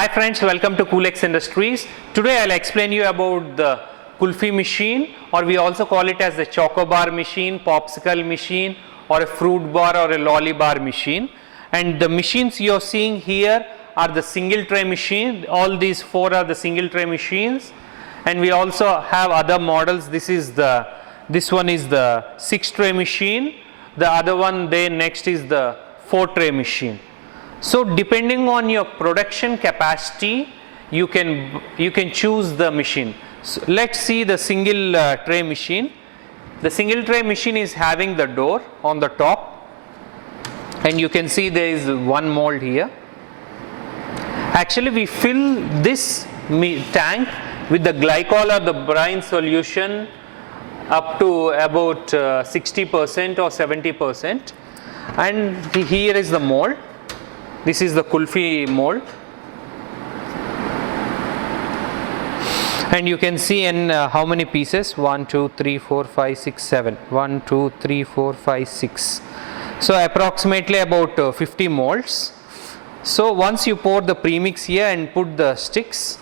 Hi friends, welcome to Coolx Industries. Today I'll explain you about the Kulfi machine, or we also call it as the CHOCO bar machine, Popsicle machine, or a fruit bar or a lolly bar machine. And the machines you're seeing here are the single tray machine. All these four are the single tray machines, and we also have other models. This one is the 6 tray machine. The other one there next is the 4 tray machine. So depending on your production capacity, you can choose the machine. So let's see the single tray machine. The single tray machine is having the door on the top, and you can see there is one mold here. Actually, we fill this tank with the glycol or the brine solution up to about 60% or 70%, and here is the mold. This is the Kulfi mold, and you can see in how many pieces: 1, 2, 3, 4, 5, 6, 7. 1, 2, 3, 4, 5, 6. So approximately about 50 molds. So once you pour the premix here and put the sticks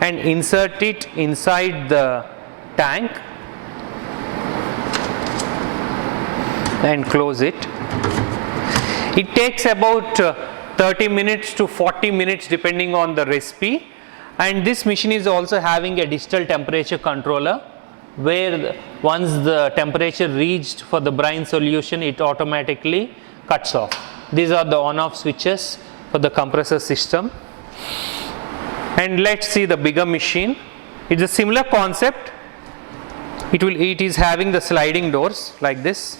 and insert it inside the tank and close it, it takes about 30 minutes to 40 minutes depending on the recipe. And this machine is also having a digital temperature controller, where once the temperature reached for the brine solution, it automatically cuts off. These are the on-off switches for the compressor system. And let's see the bigger machine. It's a similar concept. It is having the sliding doors like this,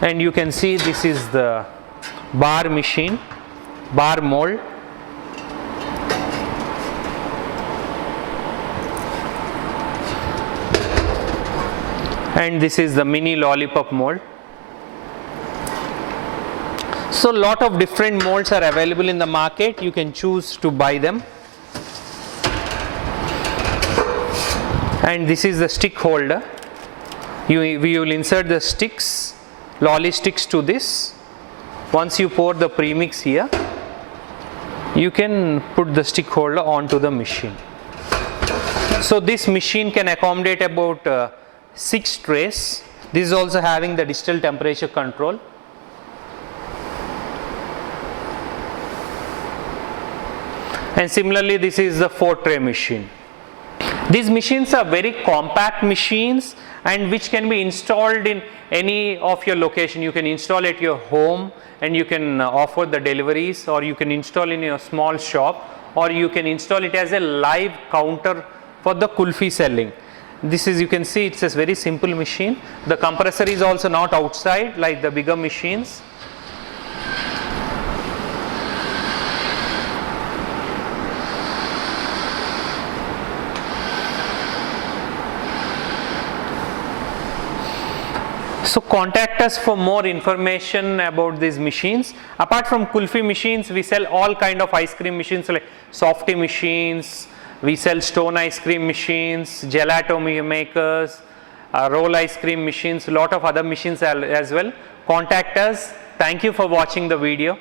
and you can see this is the bar machine, bar mold. And this is the mini lollipop mold. So lot of different molds are available in the market. You can choose to buy them. And this is the stick holder. We will insert the sticks, lolly sticks, to this. Once you pour the premix here, you can put the stick holder onto the machine. So this machine can accommodate about 6 trays. This is also having the digital temperature control. And similarly, this is the 4 tray machine. These machines are very compact machines, and which can be installed in any of your location. You can install at your home, and you can offer the deliveries, or you can install in your small shop, or you can install it as a live counter for the Kulfi selling. This is, you can see, it's a very simple machine. The compressor is also not outside like the bigger machines. So contact us for more information about these machines. Apart from Kulfi machines, we sell all kind of ice cream machines like softy machines. We sell stone ice cream machines, gelato makers, roll ice cream machines, a lot of other machines as well. Contact us. Thank you for watching the video.